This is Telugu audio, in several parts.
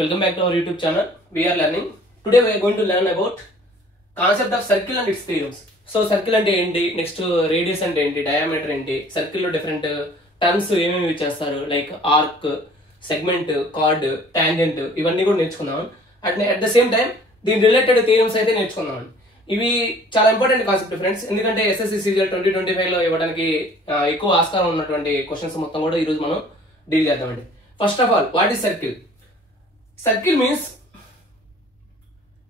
Welcome back to our YouTube channel. We are learning. Today we are going to learn about concept of circle and its theorems. So circle ante enti, next radius ante enti, diameter enti, circle lo different terms ఏమేమి యూజ్ చేస్తారు like arc, segment, card, tangent ఇవన్నీ కూడా నేర్చుకున్నాం. అట్ ద సేమ్ టైం దీని రిలేటెడ్ థియరమ్స్ అయితే నేర్చుకున్నాం. ఇవి చాలా ఇంపార్టెంట్ కాన్సెప్ట్ ఫ్రెండ్స్, ఎందుకంటే ఎస్ఎస్సి సీజీఎల్ 2025 లో ఇవ్వడానికి ఎక్కువ ఆస్కారం ఉన్నటువంటి క్వశ్చన్స్ మొత్తం కూడా ఈ రోజు మనం డీల్ చేద్దామండి. First of all, what is circle? Circle means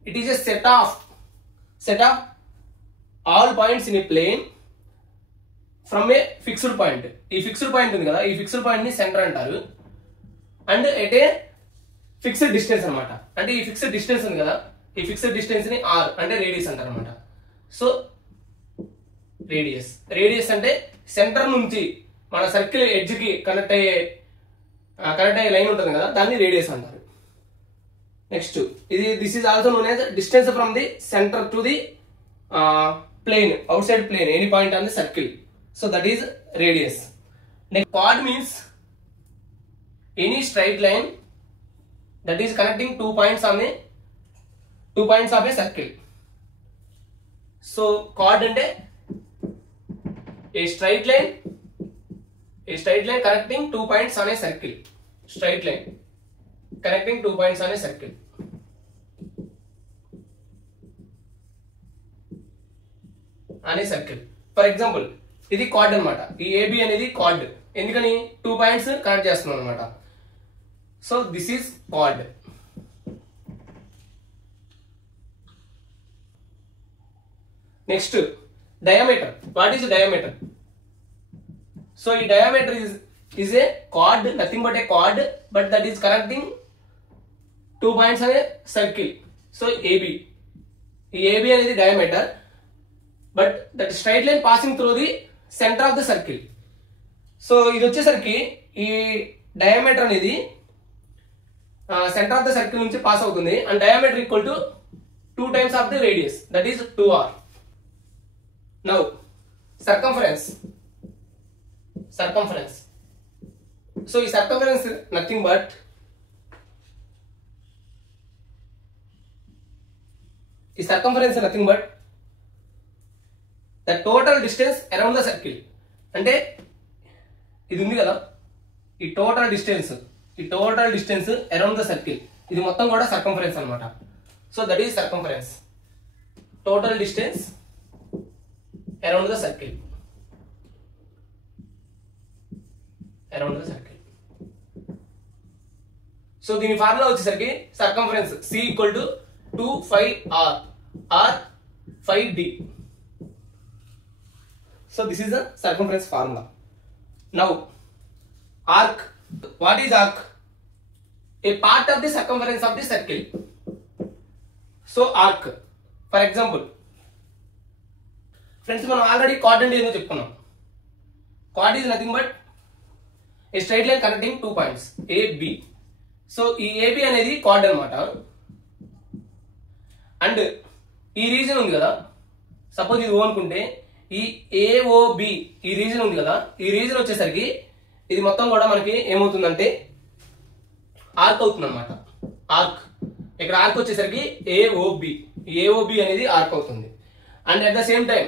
it is a set of all points in a plane from a fixed point. ఈ ఫిక్స్డ్ పాయింట్ ఉంది కదా, ఈ ఫిక్స్డ్ పాయింట్ ని సెంటర్ అంటారు. And at a fixed distance అనమాట. అంటే ఈ ఫిక్స్డ్ డిస్టెన్స్ ఉంది కదా, ఈ ఫిక్స్డ్ డిస్టెన్స్ ని ఆర్ అంటే రేడియస్ అంటారు అనమాట. సో రేడియస్ అంటే సెంటర్ నుంచి మన సర్కిల్ ఎడ్జ్ కి కనెక్ట్ అయ్యే లైన్ ఉంటుంది కదా, దాన్ని రేడియస్ అంటారు. Next this is also known as distance from the center to the plane, outside plane, any point on the circle. So that is radius. Next, chord means any straight line that is connecting 2 points of a circle. So chord ante a straight line connecting 2 points on a circle. Straight line connecting 2 points on a circle. For example, ఇది కార్డ్ అన్నమాట. ఈ AB అనేది కార్డ్, ఎందుకని 2 పాయింట్స్ కనెక్ట్ చేస్తున్నాం అన్నమాట. So this is card. Next, diameter. What is diameter? So ఈ diameter is a chord, nothing but a chord, but that is connecting 2 points on a circle. So AB, ఈ AB అనేది diameter, but that straight line passing through the center of the circle. So ఇది వచ్చేసరికి ఈ diameter అనేది center of the circle నుంచి పాస్ అవుతుంది, and diameter equal to 2 times of the radius, that is 2r. Now circumference. So ఈ circumference nothing but the total distance around the circle. అంటే ఇది ఉంది కదా, ఈ total distance around the circle, ఇది మొత్తం కూడా సర్కంఫరెన్స్ అన్నమాట. So that is circumference, total distance around the circle. So దీని ఫార్ములా వచ్చేసరికి circumference C equal to 2πr or 5d. So this is the circumference formula. Now arc. What is arc? A part of the circumference of the circle. So arc, for example friends, మనం ఆల్రెడీ కార్డ్ అంటే ఏదో చెప్పుకున్నాం. Card is nothing but a straight line connecting 2 points AB. So ఈ AB అనేది కార్డ్ అన్నమాట. అండ్ ఈ రీజన్ ఉంది కదా, సపోజ్ ఇది O అనుకుంటే, ఈ AOB ఈ రీజన్ ఉంది కదా, ఈ రీజన్ వచ్చేసరికి ఇది మొత్తం కూడా మనకి ఏమవుతుందంటే ఆర్క్ అవుతుంది అనమాట. ఆర్క్, ఇక్కడ ఆర్క్ వచ్చేసరికి AOB అనేది ఆర్క్ అవుతుంది. And at the same time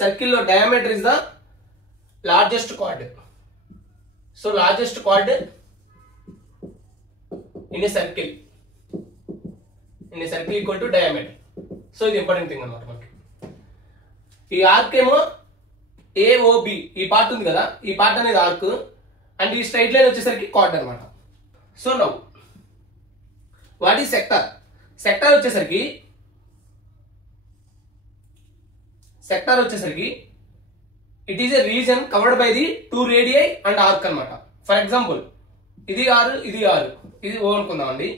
సర్కిల్లో diameter is the largest chord. So largest chord in a circle equal to diameter. So ఇది ఇంపార్టెంట్ థింగ్ అన్నమాట మనకి. ఈ ఆర్క్ ఏమో AOB ఈ పార్ట్ ఉంది కదా, ఈ పార్ట్ అనేది ఆర్క్, అండ్ ఈ స్ట్రైట్ లైన్ వచ్చేసరికి కార్డ్ అన్నమాట. So now what is sector? Sector వచ్చేసరికి it is a region covered by the 2 radii and arc అన్నమాట. ఫర్ ఎగ్జాంపుల్, ఇది ఆర్, ఇది O అనుకుందామండి,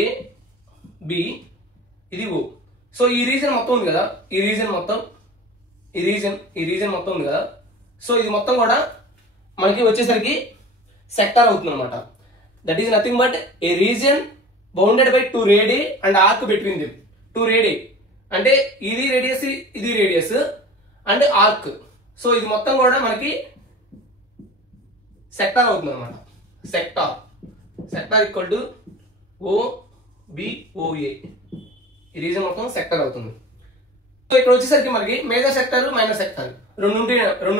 AB, ఇది O. సో ఈ రీజన్ మొత్తం ఉంది కదా, ఈ రీజన్ మొత్తం ఉంది కదా, సో ఇది మొత్తం కూడా మనకి వచ్చేసరికి సెక్టార్ అవుతుంది అనమాట. That is nothing but a region bounded by 2 radii and arc between them. 2 radii అంటే ఇది రేడియస్ అండ్ ఆర్క్. సో ఇది మొత్తం కూడా మనకి సెక్టార్ అవుతుంది అనమాట. Sector sector equal to OBOA. ఈ రీజన్ మొత్తం సెక్టార్ అవుతుంది. సో ఇక్కడ వచ్చేసరికి మనకి మేజర్ సెక్టార్ మైనర్ సెక్టార్ రెండు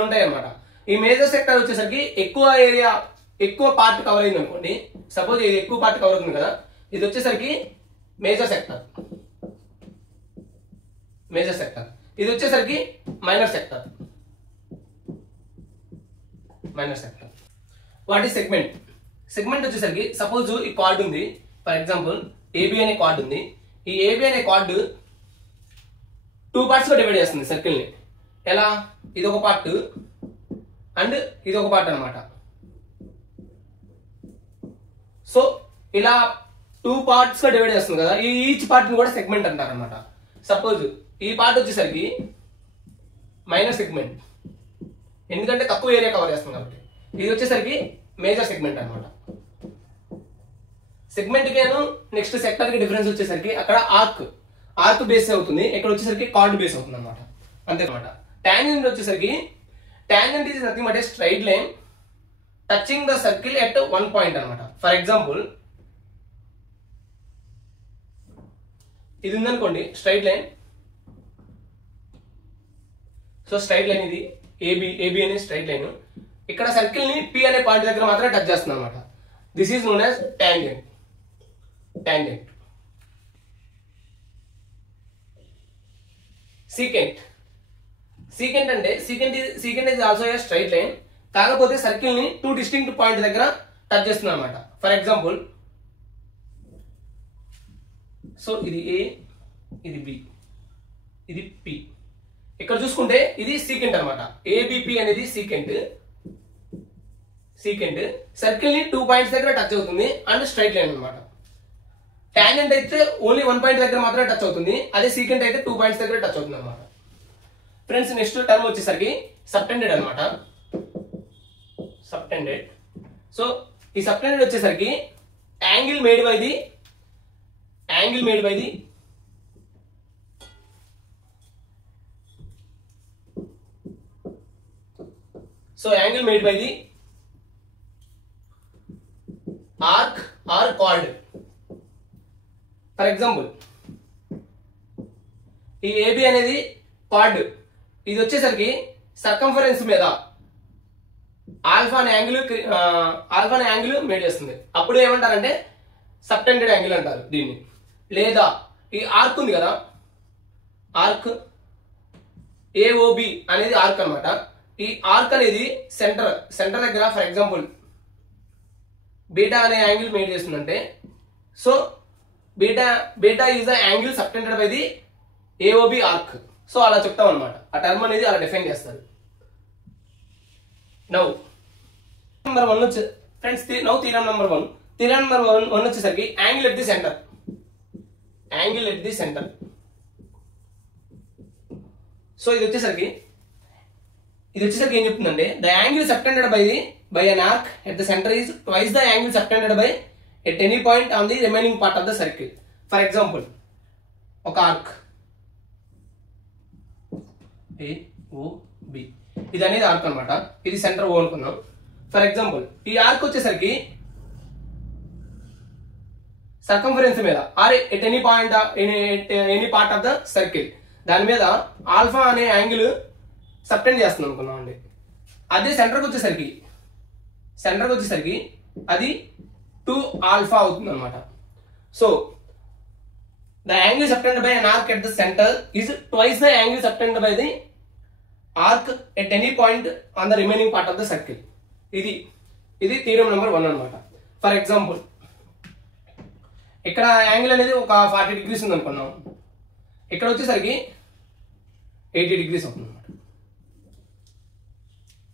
ఉంటాయి అన్నమాట. ఈ మేజర్ సెక్టార్ వచ్చేసరికి ఎక్కువ ఏరియా ఎక్కువ పార్ట్ కవర్ అయింది అనుకోండి. సపోజ్ ఇది ఎక్కువ పార్ట్ కవర్ అవుతుంది కదా, ఇది వచ్చేసరికి మేజర్ సెక్టార్. ఇది వచ్చేసరికి minor sector. What is segment? Segment వచ్చేసరికి సపోజ్ ఈ కార్డ్ ఉంది, ఫర్ ఎగ్జాంపుల్ AB అనే కార్డ్ ఉంది. ఈ AB అనే కార్డు 2 పార్ట్స్ గా డివైడ్ చేస్తుంది సర్కిల్ ని. ఎలా? ఇది ఒక పార్ట్ అండ్ ఇది ఒక పార్ట్ అనమాట. సో ఇలా 2 పార్ట్స్ గా డివైడ్ చేస్తుంది కదా, ఈ ఈచ్ పార్ట్ ని కూడా సెగ్మెంట్ అంటారు అనమాట. సపోజ్ ఈ పార్ట్ వచ్చేసరికి మైనర్ సెగ్మెంట్, ఎందుకంటే తక్కువ ఏరియా కవర్ చేస్తుంది కాబట్టి. ఇది వచ్చేసరికి మేజర్ సెగ్మెంట్ అనమాట. సెగ్మెంట్ కేను నెక్స్ట్ సెక్టర్ కి డిఫరెన్స్ వచ్చేసరికి అక్కడ ఆర్క్ బేస్ అవుతుంది, ఇక్కడ వచ్చేసరికి కార్డ్ బేస్ అవుతుంది అనమాట. అంతే అనమాట. టాంజెంట్ వచ్చేసరికి tangent is nothing but a straight line touching the circle at 1 point అనమాట. ఫర్ ఎగ్జాంపుల్ ఇది ఉందనుకోండి straight line. So straight line ఇది AB అనే స్ట్రైట్ లైన్. ఇక్కడ సర్కిల్ ని P అనే పాయింట్ దగ్గర మాత్రమే టచ్ చేస్తుంది అనమాట. This is known as tangent. Secant అంటే secant is also a straight line, కాకపోతే సర్కిల్ ని 2 డిస్టింక్ట్ పాయింట్ దగ్గర టచ్ చేస్తుంది అనమాట. ఫర్ ఎగ్జాంపుల్ సో ఇది A, ఇది B, ఇది P. ఇక్కడ చూసుకుంటే ఇది సీకెంట్ అనమాట. ABP అనేది సీకెంట్. సర్కిల్ ని 2 పాయింట్స్ దగ్గర టచ్ అవుతుంది అండ్ స్ట్రైట్ లైన్ అనమాట. టాంజెంట్ అయితే ఓన్లీ 1 పాయింట్ దగ్గర మాత్రమే టచ్ అవుతుంది, అదే సీకెంట్ అయితే 2 పాయింట్స్ దగ్గర టచ్ అవుతుంది అనమాట. ఫ్రెండ్స్ నెక్స్ట్ టర్మ్ వచ్చేసరికి సబ్టెండెడ్ అనమాట. సో ఈ సబ్టెండెడ్ వచ్చేసరికి angle made by the arc or chord. For example ఈ AB అనేది కార్డ్, ఇది వచ్చేసరికి సర్కంఫరెన్స్ మీద ఆల్ఫా అనే యాంగిల్ మేడ్ చేస్తుంది. అప్పుడు ఏమంటారంటే సబ్టెండెడ్ యాంగిల్ అంటారు దీన్ని. లేదా ఈ ఆర్క్ ఉంది కదా, ఆర్క్ AOB అనేది ఆర్క్ అనమాట. ఈ ఆర్క్ అనేది సెంటర్ దగ్గర ఫర్ ఎగ్జాంపుల్ బీటా అనే యాంగిల్ మేడ్ చేస్తుందంటే, so beta is the angle subtended by the AOB arc. So అలా చెప్తాం అనమాట. ఆ టర్మ్ అనేది అలా డిఫైన్ చేస్తారు. నౌ నెంబర్ 1 వచ్చే ఫ్రెండ్స్, థీరం నెంబర్ 1 వచ్చేసరికి angle at the centre. So ఇది వచ్చేసరికి ఏం చెప్తుందంటే the angle subtended by an arc at the center is twice the angle subtended by at any point on the remaining part of the circle. For example, ఒక ఆర్క్ AOB, ఇది అనేది ఆర్క్ అనమాట. ఇది సెంటర్ O అనుకున్నాం. ఫర్ ఎగ్జాంపుల్ ఈ ఆర్క్ వచ్చేసరికి సర్కంఫరెన్స్ మీద or at any point any part of the circle దాని మీద ఆల్ఫా అనే యాంగిల్ సబ్టెండ్ చేస్తుంది అనుకున్నాం అండి. అదే సెంటర్కి వచ్చేసరికి అది 2 ఆల్ఫా అవుతుంది అనమాట. So the angle subtended by an arc at the center is twice the angle subtended by the arc at any point on the remaining part of the circle. ఇది థీరం నెంబర్ 1 అనమాట. ఫర్ ఎగ్జాంపుల్ ఇక్కడ యాంగిల్ అనేది ఒక 40 డిగ్రీస్ ఉంది అనుకున్నాం, ఇక్కడ వచ్చేసరికి 80 డిగ్రీస్ అవుతుంది అనమాట.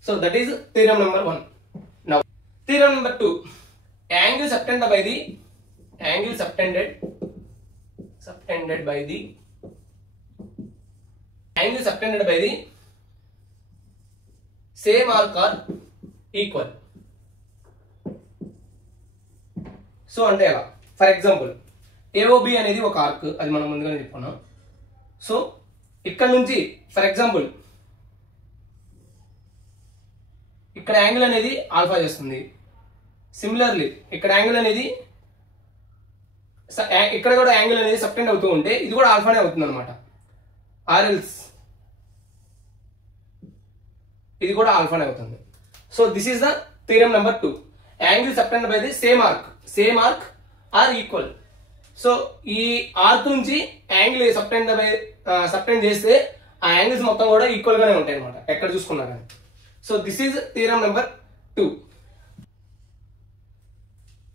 So that is theorem number 1. Now theorem number 2, angle subtended by the same arc are equal. So అంటే ఎలా? ఫర్ ఎగ్జాంపుల్ AOB అనేది ఒక ఆర్క్, అది మనం ముందుగానే చెప్పుకున్నాం. సో ఇక్కడ నుంచి ఫర్ ఎగ్జాంపుల్ ఇక్కడ యాంగిల్ అనేది ఆల్ఫా చేస్తుంది, సిమిలర్లీ ఇక్కడ యాంగిల్ అనేది ఇక్కడ కూడా యాంగిల్ అనేది సబ్టెండ్ అవుతూ ఉంటే ఇది కూడా ఆల్ఫానే అవుతుంది అనమాట. ఆర్ఎల్స్ ఇది కూడా ఆల్ఫానే అవుతుంది. So this is the theorem number 2. Angle subtend by the same arc are equal. So ఈ ఆర్క్ నుంచి యాంగిల్ సబ్టెండ్ చేస్తే ఆ యాంగిల్స్ మొత్తం కూడా ఈక్వల్ గానే ఉంటాయి అనమాట ఎక్కడ చూసుకున్నా కానీ. So this is theorem number 2.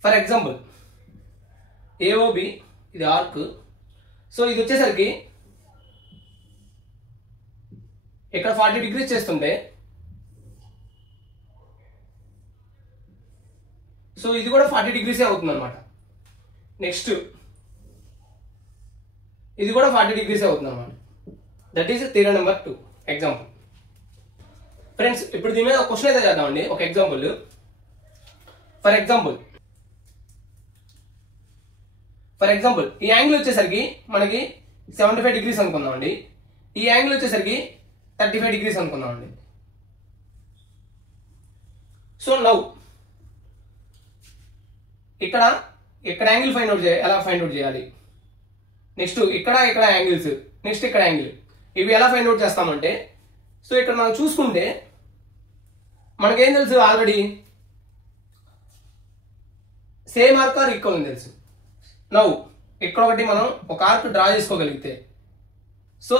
For example AOB ఇది ఆర్క్. సో ఇది వచ్చేసరికి ఇక్కడ 40 degrees చేస్తుంటే సో ఇది కూడా 40 degrees అవుతుంది అనమాట. నెక్స్ట్ ఇది కూడా 40 degrees అవుతుంది అనమాట. That is theorem number 2 example. Friends ఇప్పుడు దీని మీద ఒక క్వశ్చన్ అయితే చేద్దామండి. ఒక ఎగ్జాంపుల్. ఫర్ ఎగ్జాంపుల్ ఈ యాంగిల్ వచ్చేసరికి మనకి 75 degrees అనుకుందామండి. ఈ యాంగిల్ వచ్చేసరికి 35 degrees అనుకుందామండి. సో నౌ ఇక్కడ యాంగిల్ ఎలా ఫైండ్ అవుట్ చేయాలి? నెక్స్ట్ ఇక్కడ యాంగిల్స్, నెక్స్ట్ ఇక్కడ యాంగిల్, ఇవి ఎలా ఫైండ్ అవుట్ చేస్తామంటే సో ఇక్కడ మనం చూసుకుంటే మనకేం తెలుసు already same arc are equal అని తెలుసు. నౌ ఇక్కడ ఒకటి మనం ఒక ఆర్క్ డ్రా చేసుకోగలిగితే సో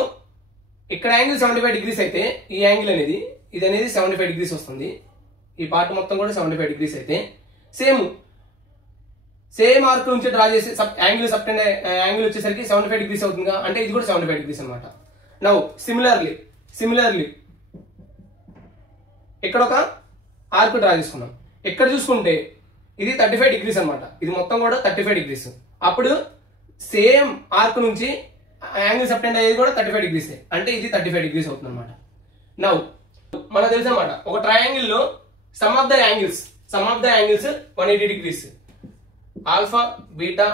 ఇక్కడ యాంగిల్ 75 degrees అయితే ఈ యాంగిల్ అనేది ఇది అనేది 75 degrees వస్తుంది. ఈ పార్ట్ మొత్తం కూడా 75 degrees అయితే సేమ్ ఆర్క్ నుంచి డ్రా చేసి యాంగిల్ వచ్చేసరికి 75 degrees అవుతుంది. అంటే ఇది కూడా 75 degrees అనమాట. నౌ సిమిలర్లీ ఇక్కడ ఒక ఆర్క్ డ్రా చేసుకున్నాం. ఇక్కడ చూసుకుంటే ఇది 35 degrees అనమాట. ఇది మొత్తం కూడా 35 degrees. అప్పుడు సేమ్ ఆర్క్ నుంచి యాంగిల్ సబ్టెండ్ అయ్యేది కూడా 35 degrees. అంటే ఇది 35 degrees అవుతుంది అనమాట. నౌ మనకు తెలుసు అనమాట ఒక ట్రయాంగిల్ లో some of the angles 180 degrees. Alpha beta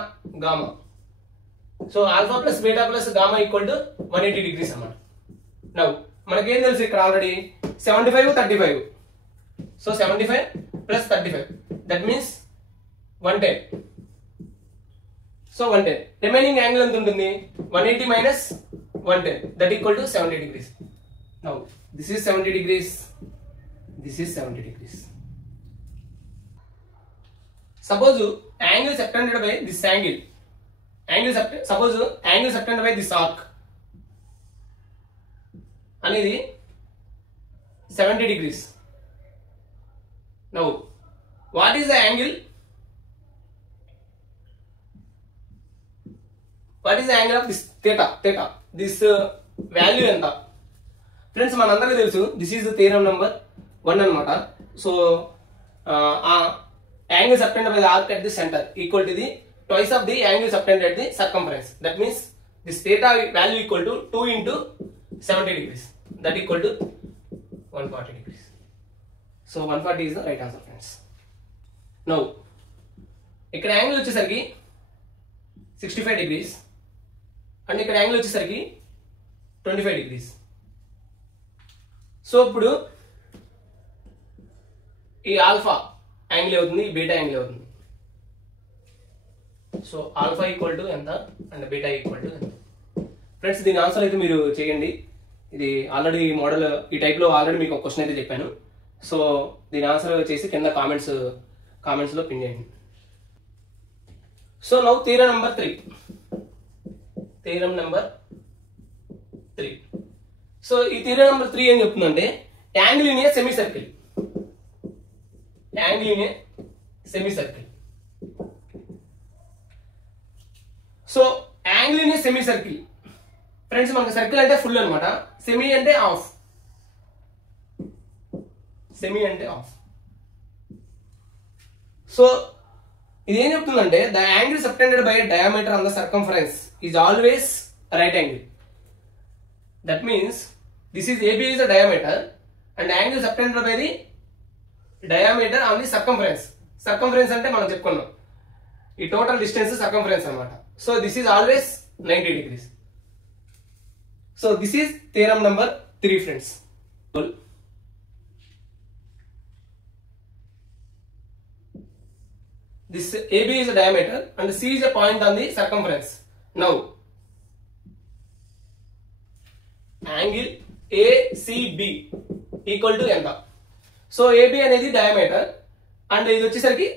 gamma. So alpha plus beta plus gamma equal to 180 degrees అన్నమాట. నౌ మనకేం తెలుసు ఇక్కడ already 75 35. So 75 plus 35 that means 110. So 110 remaining angle ఎంత ఉంటుంది? 180 minus 110 that equal to 70 degrees. Now this is 70 degrees, this is 70 degrees. Suppose angle subtended by this angle. Suppose angle subtended by this arc అనేది 70 degrees. Now, what is the angle? What is the angle of this theta? This value ఎంత? Friends, మనందరికీ తెలుసు this is the theorem number 1 అన్నమాట. So, angle subtended by the arc at the center equal to the twice of the angle subtended at the circumference. That means this theta value equal to 2 into 70 degrees. That equal to 140 degrees. So 140 is the right answer, friends. Now, ఇక్కడ యాంగిల్ వచ్చేసరికి 65 degrees and ఇక్కడ యాంగిల్ వచ్చేసరికి 25 degrees. సో ఇప్పుడు ఈ ఆల్ఫా యాంగిల్ అవుతుంది, ఈ బీటా యాంగిల్ అవుతుంది. సో ఆల్ఫా ఈక్వల్ టు ఎంత అండ్ బీటా ఈక్వల్ టు ఎంత? ఫ్రెండ్స్ దీని ఆన్సర్ అయితే మీరు చేయండి. ఇది ఆల్రెడీ మోడల్ ఈ టైప్లో ఆల్రెడీ మీకు ఒక క్వశ్చన్ అయితే చెప్పాను. సో దీని ఆన్సర్ చేసి కింద కామెంట్స్లో పిన్ చేయండి. So now theorem number 3. So ఈ థీరం నెంబర్ 3 ఏం చెప్తుందంటే angle in a semi circle. So angle in a semi circle. Friends మనకు సర్కిల్ అంటే ఫుల్ అనమాట, సెమీ అంటే హాఫ్. సో ఇది ఏం చెప్తుందంటే the angle subtended by diameter on the circumference is always right angle. That means this is AB is the diameter and angle subtended by the diameter on the circumference. Circumference అంటే మనం చెప్పుకున్నాం ఈ టోటల్ డిస్టెన్స్ సర్కంఫరెన్స్ అన్నమాట. So this is always 90 degrees. So this is theorem number 3 friends. this AB is a diameter and C is a point on the circumference. Now angle ACB equal to ఎంత? సో AB అనేది డయామీటర్ అండ్ ఇది వచ్చేసరికి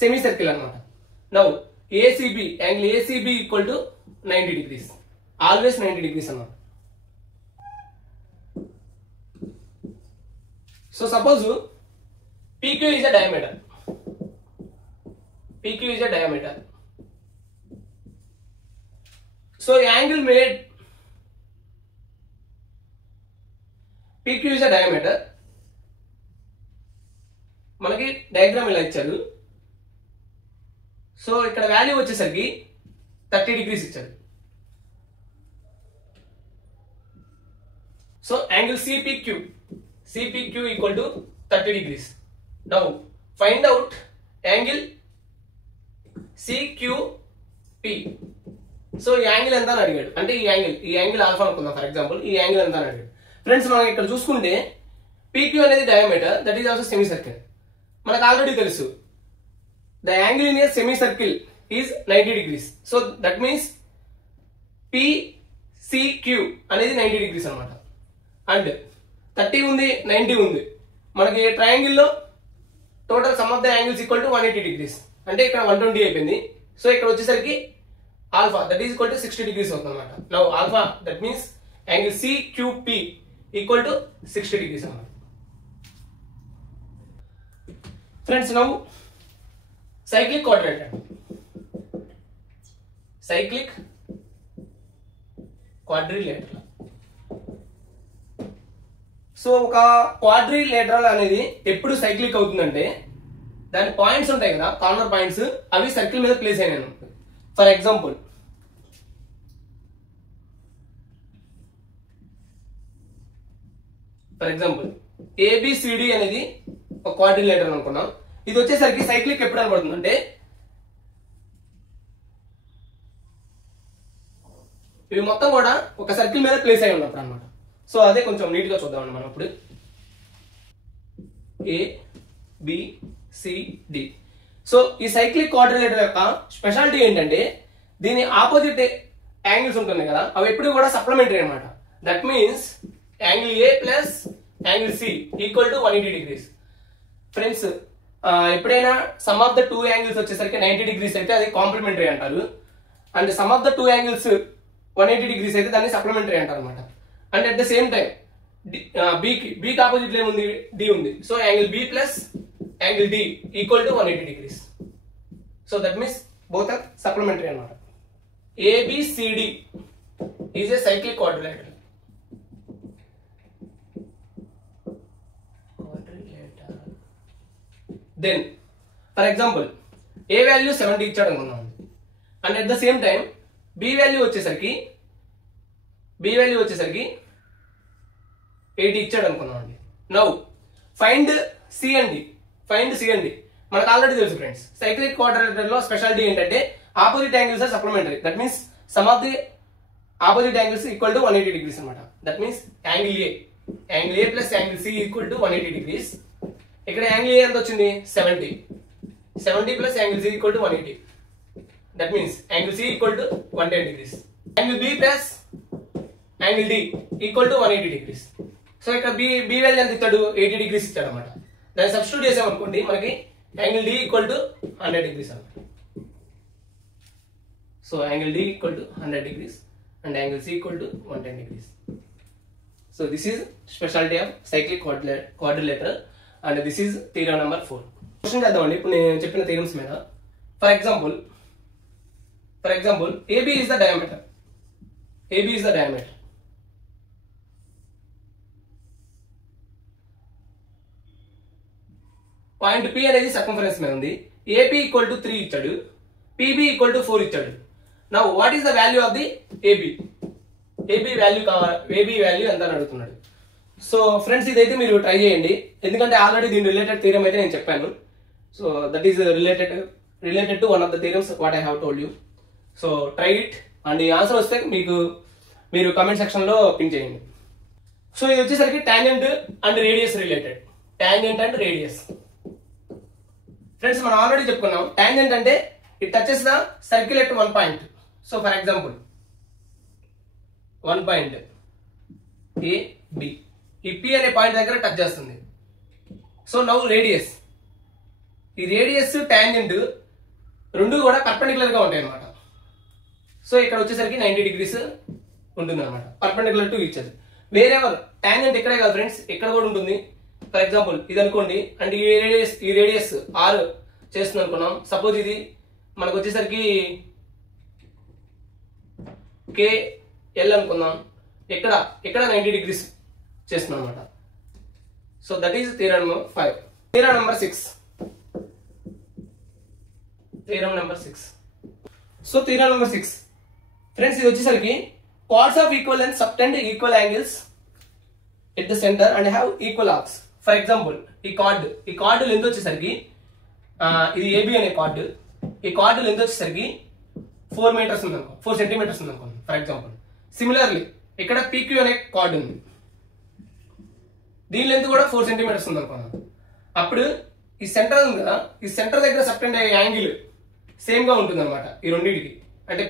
సెమీ సర్కిల్ అన్నమాట. Now ACB angle ACB equal to 90 degrees, always 90 degrees అన్నమాట. So suppose PQ is a diameter. PQ is a diameter. So angle made PQ is a diameter. మనకి డయాగ్రామ్ ఇలా ఇచ్చారు. సో ఇక్కడ వాల్యూ వచ్చేసరికి 30 డిగ్రీస్ ఇచ్చారు. So angle CPQ equal to 30 degrees. Now find out angle CQP. So ఈ యాంగిల్ ఎంత అని అడిగాడు. అంటే ఈ యాంగిల్ ఆల్ఫా అనుకుందాం ఫర్ ఎగ్జాంపుల్. ఈ యాంగిల్ ఎంత అని అడిగాడు. ఫ్రెండ్స్ మనం ఇక్కడ చూసుకుంటే PQ అనేది diameter, that is also semi circle. మనకు ఆల్రెడీ తెలుసు the angle in a semi circle is 90 degrees. So that means PCQ అనేది 90 డిగ్రీస్ అనమాట. అండ్ 30 ఉంది, 90 ఉంది. మనకి ట్రయాంగిల్లో total sum of the angles equal to 180 degrees. అంటే ఇక్కడ 120 అయిపోయింది. సో ఇక్కడ వచ్చేసరికి alpha that is equal to 60 degrees అవుతుంది అనమాట. Now alpha that means angle CQP equal to 60 degrees అనమాట. Friends now cyclic quadrilateral. So ఒక క్వాడ్రిలేటరల్ అనేది ఎప్పుడు సైక్లిక్ అవుతుందంటే దాని పాయింట్స్ ఉంటాయి కదా, కార్నర్ పాయింట్స్, అవి సర్కిల్ మీద ప్లేస్ అయినాయి. ఫర్ ఎగ్జాంపుల్ ABCD అనేది ఒక క్వాడ్రిలేటర్ అనుకున్నాం. ఇది వచ్చేసరికి సైక్లిక్ ఎప్పుడు అనబడుతుంది అంటే ఇవి మొత్తం కూడా ఒక సర్కిల్ మీద ప్లేస్ అయి ఉన్నప్పుడు అనమాట. సో అదే కొంచెం నీట్ గా చూద్దామండి మనం ఇప్పుడు. ABCD. సో ఈ సైక్లిక్ క్వాడ్రిలేటర్ యొక్క స్పెషాలిటీ ఏంటంటే దీని ఆపోజిట్ యాంగిల్స్ ఉంటున్నాయి కదా, అవి ఎప్పుడు కూడా సప్లిమెంటరీ అనమాట. That means angle A plus angle C equal to 180 degrees. Friends ఎప్పుడైనా sum of the two angles వచ్చేసరికి 90 డిగ్రీస్ అయితే అది కాంప్లిమెంటరీ అంటారు. And sum of the two angles 180 degrees అయితే దాన్ని సప్లిమెంటరీ అంటారు అనమాట. And at the same time బీకి ఆపోజిట్ లో ఏముంది, D ఉంది. So angle B plus angle D equal to 180 degrees. So that means both are supplementary అనమాట. ABCD is a cyclic quadrilateral. Then for example A value 70 ఇచ్చాడు అనుకున్నాం. And at the same time B value వచ్చేసరికి 80 ఇచ్చాడు అనుకున్నాం అండి. Now find C and D. మనకు ఆల్రెడీ తెలుసు ఫ్రెండ్స్, సైక్లిక్ క్వాడ్రిలేటర్ లో స్పెషాలిటీ ఏంటంటే opposite angles are supplementary. That means sum of the opposite angles equal to 180 degrees అనమాట. That means angle A plus angle C equal to 180 degrees. ఇక్కడ యాంగిల్ A ఎంత వచ్చింది, 70 plus angle C equal to 180. That means angle C equal to 110 degrees. Angle B plus angle D equal to 180 degrees. So ఇక్కడ B వాల్యూ ఎంత ఇచ్చాడు, 80 డిగ్రీస్ ఇచ్చాడు అనమాట. దాన్ని సబ్స్టిట్యూట్ చేసాం అనుకోండి, మనకి angle D equal to 100 degrees అనమాట. So angle D equal to 100 degrees and angle C equal to 110 degrees. So this is speciality of cyclic quadrilateral and this is theorem number 4. Question చేద్దామండి ఇప్పుడు నేను చెప్పిన థీరమ్స్ మీద. For example AB is the diameter. Point P అనేది సర్కంఫరెన్స్ మీద ఉంది. AP ఈక్వల్ టు 3 ఇచ్చాడు, PB ఈక్వల్ టు 4 ఇచ్చాడు. Now what is the value of the AB value కావాలి, AB వాల్యూ ఎంత అని అడుగుతున్నాడు. సో ఫ్రెండ్స్ ఇదైతే మీరు ట్రై చేయండి, ఎందుకంటే ఆల్రెడీ దీని రిలేటెడ్ థీరం అయితే నేను చెప్పాను. So that is related to one of the theorems what I have told you. So try it and ఈ ఆన్సర్ వస్తే మీరు కామెంట్ సెక్షన్ లో పిన్ చేయండి. సో ఇది వచ్చేసరికి tangent and radius related. Friends మనం ఆల్రెడీ చెప్పుకున్నాం టాంజెంట్ అంటే it touches the circle at one point. So for example one point A B, ఈ పి అనే పాయింట్ దగ్గర టచ్ చేస్తుంది. సో నౌ రేడియస్, ఈ రేడియస్ టాంజెంట్ రెండు కూడా పర్పెండిక్యులర్ గా ఉంటాయి అన్నమాట. సో ఇక్కడ వచ్చేసరికి 90 degrees ఉంటుంది అనమాట, perpendicular to each other. Wherever tangent ఇక్కడే కాదు ఫ్రెండ్స్, ఇక్కడ కూడా ఉంటుంది. ఫర్ ఎగ్జాంపుల్ ఇది అనుకోండి, అంటే ఈ రేడియస్ ఆర్ చేస్తుంది అనుకున్నాం. సపోజ్ ఇది మనకు వచ్చేసరికి కేఎల్ అనుకుందాం, ఇక్కడ 90 degrees చేస్తున్నాం అనమాట. So that is theorem number 5. Theorem number 6. Theorem number 6. So theorem number 6 friends, ఇది వచ్చేసరికి chords of equal length subtend equal angles at the center and have equal arcs. For example ఈ కార్డు లెంత్ వచ్చేసరికి ఇది ఏబి అనే కార్డు, ఈ కార్డు లెంత్ వచ్చేసరికి 4 meters ఉంది అనుకో, 4 centimeters ఉంది అనుకోండి ఫర్ ఎగ్జాంపుల్. సిమిలర్లీ ఇక్కడ పీక్యూ అనే కార్డు ఉంది, దీని లెంత్ కూడా 4 centimeters ఉంది అనుకున్నాను. అప్పుడు ఈ సెంటర్ ఉంది కదా, ఈ సెంటర్ దగ్గర సబ్టెండ్ అయ్యే యాంగిల్ సేమ్ గా ఉంటుంది అనమాట ఈ రెండింటికి. అంటే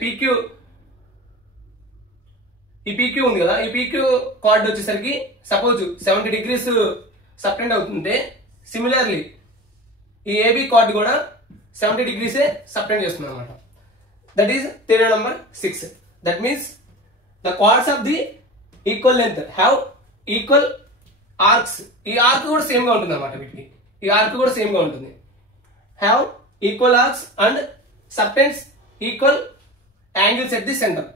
ఈ పీక్యూ ఉంది కదా, ఈ పీక్యూ కార్డ్ వచ్చేసరికి సపోజ్ 70 degrees సబ్టెండ్ అవుతుంటే, సిమిలర్లీ ఈ ఏబి కార్డ్ కూడా 70 degrees సబ్టెండ్ చేస్తుంది అనమాట. That is theorem number 6. That means the cards of the equal length have equal arcs. ఈ ఆర్క్ కూడా సేమ్ గా ఉంటుంది అనమాట, వీటికి ఈ ఆర్క్ కూడా సేమ్ గా ఉంటుంది. Have equal arcs and subtends equal angles at the center.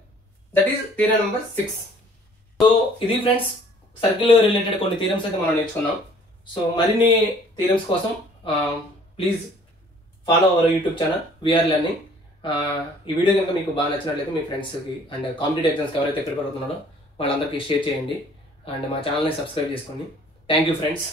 That is theorem number 6. సో ఇది ఫ్రెండ్స్ సర్కిల్ రిలేటెడ్ కొన్ని థియరమ్స్ అయితే మనం నేర్చుకున్నాం. సో మరిన్ని థియరమ్స్ కోసం please follow our YouTube channel VR learning. ఈ వీడియో కనుక మీకు బాగా నచ్చినట్లయితే మీ ఫ్రెండ్స్కి అండ్ కాంపిటేటివ్ ఎగ్జామ్స్కి ఎవరైతే ప్రిపేర్ అవుతున్నారో వాళ్ళందరికీ షేర్ చేయండి అండ్ మా ఛానల్ని సబ్స్క్రైబ్ చేసుకోండి. Thank you friends.